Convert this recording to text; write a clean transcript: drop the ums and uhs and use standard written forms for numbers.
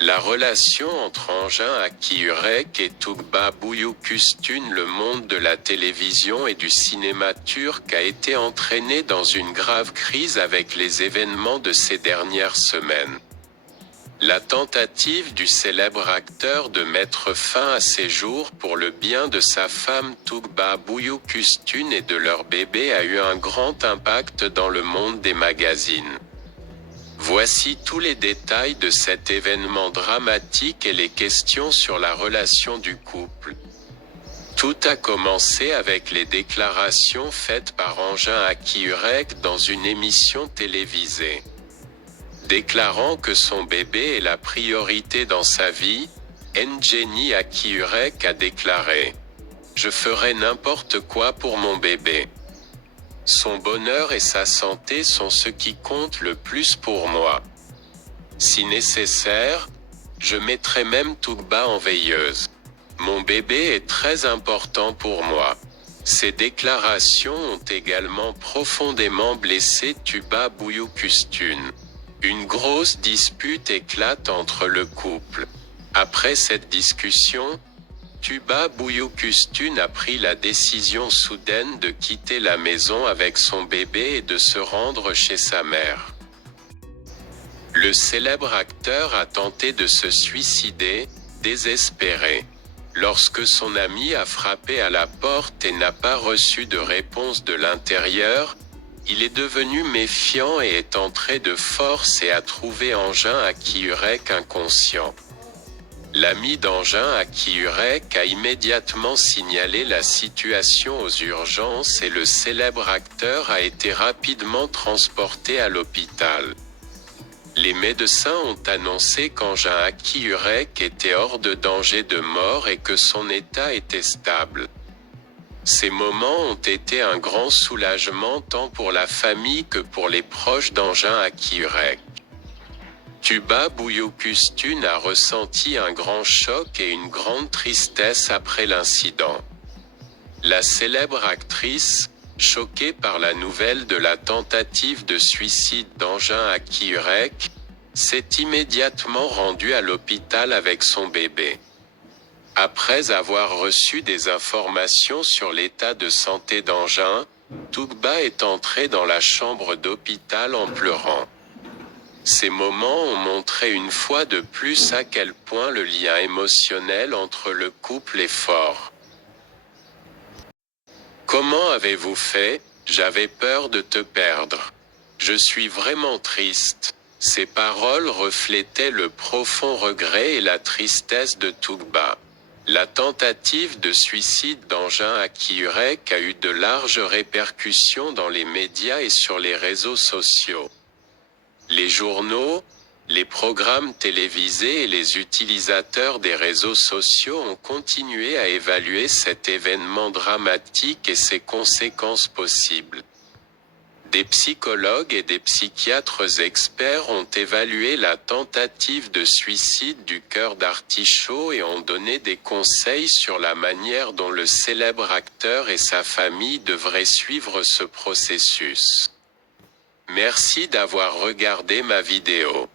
La relation entre Engin Akiurek et Tugba Büyüküstün, le monde de la télévision et du cinéma turc, a été entraîné dans une grave crise avec les événements de ces dernières semaines. La tentative du célèbre acteur de mettre fin à ses jours pour le bien de sa femme Tugba Büyüküstün et de leur bébé a eu un grand impact dans le monde des magazines. Voici tous les détails de cet événement dramatique et les questions sur la relation du couple. Tout a commencé avec les déclarations faites par Engin Akiurek dans une émission télévisée. Déclarant que son bébé est la priorité dans sa vie, Engin Akiurek a déclaré « Je ferai n'importe quoi pour mon bébé. Son bonheur et sa santé sont ce qui compte le plus pour moi. Si nécessaire, je mettrai même Tugba en veilleuse. Mon bébé est très important pour moi. » Ces déclarations ont également profondément blessé Tuba Büyüküstün. Une grosse dispute éclate entre le couple. Après cette discussion, Tuba Büyüküstün a pris la décision soudaine de quitter la maison avec son bébé et de se rendre chez sa mère. Le célèbre acteur a tenté de se suicider, désespéré. Lorsque son ami a frappé à la porte et n'a pas reçu de réponse de l'intérieur, il est devenu méfiant et est entré de force et a trouvé Engin Akiurek inconscient. L'ami d'Engin Akiurek a immédiatement signalé la situation aux urgences et le célèbre acteur a été rapidement transporté à l'hôpital. Les médecins ont annoncé qu'Engin Akiurek était hors de danger de mort et que son état était stable. Ces moments ont été un grand soulagement tant pour la famille que pour les proches d'Engin Akiurek. Tuba Büyüküstün a ressenti un grand choc et une grande tristesse après l'incident. La célèbre actrice, choquée par la nouvelle de la tentative de suicide d'Engin Akiurek, s'est immédiatement rendue à l'hôpital avec son bébé. Après avoir reçu des informations sur l'état de santé d'Engin, Tugba est entrée dans la chambre d'hôpital en pleurant. Ces moments ont montré une fois de plus à quel point le lien émotionnel entre le couple est fort. Comment avez-vous fait? J'avais peur de te perdre. Je suis vraiment triste. Ces paroles reflétaient le profond regret et la tristesse de Tugba. La tentative de suicide d'Engin Akiurek a eu de larges répercussions dans les médias et sur les réseaux sociaux. Les journaux, les programmes télévisés et les utilisateurs des réseaux sociaux ont continué à évaluer cet événement dramatique et ses conséquences possibles. Des psychologues et des psychiatres experts ont évalué la tentative de suicide du cœur d'artichaut et ont donné des conseils sur la manière dont le célèbre acteur et sa famille devraient suivre ce processus. Merci d'avoir regardé ma vidéo.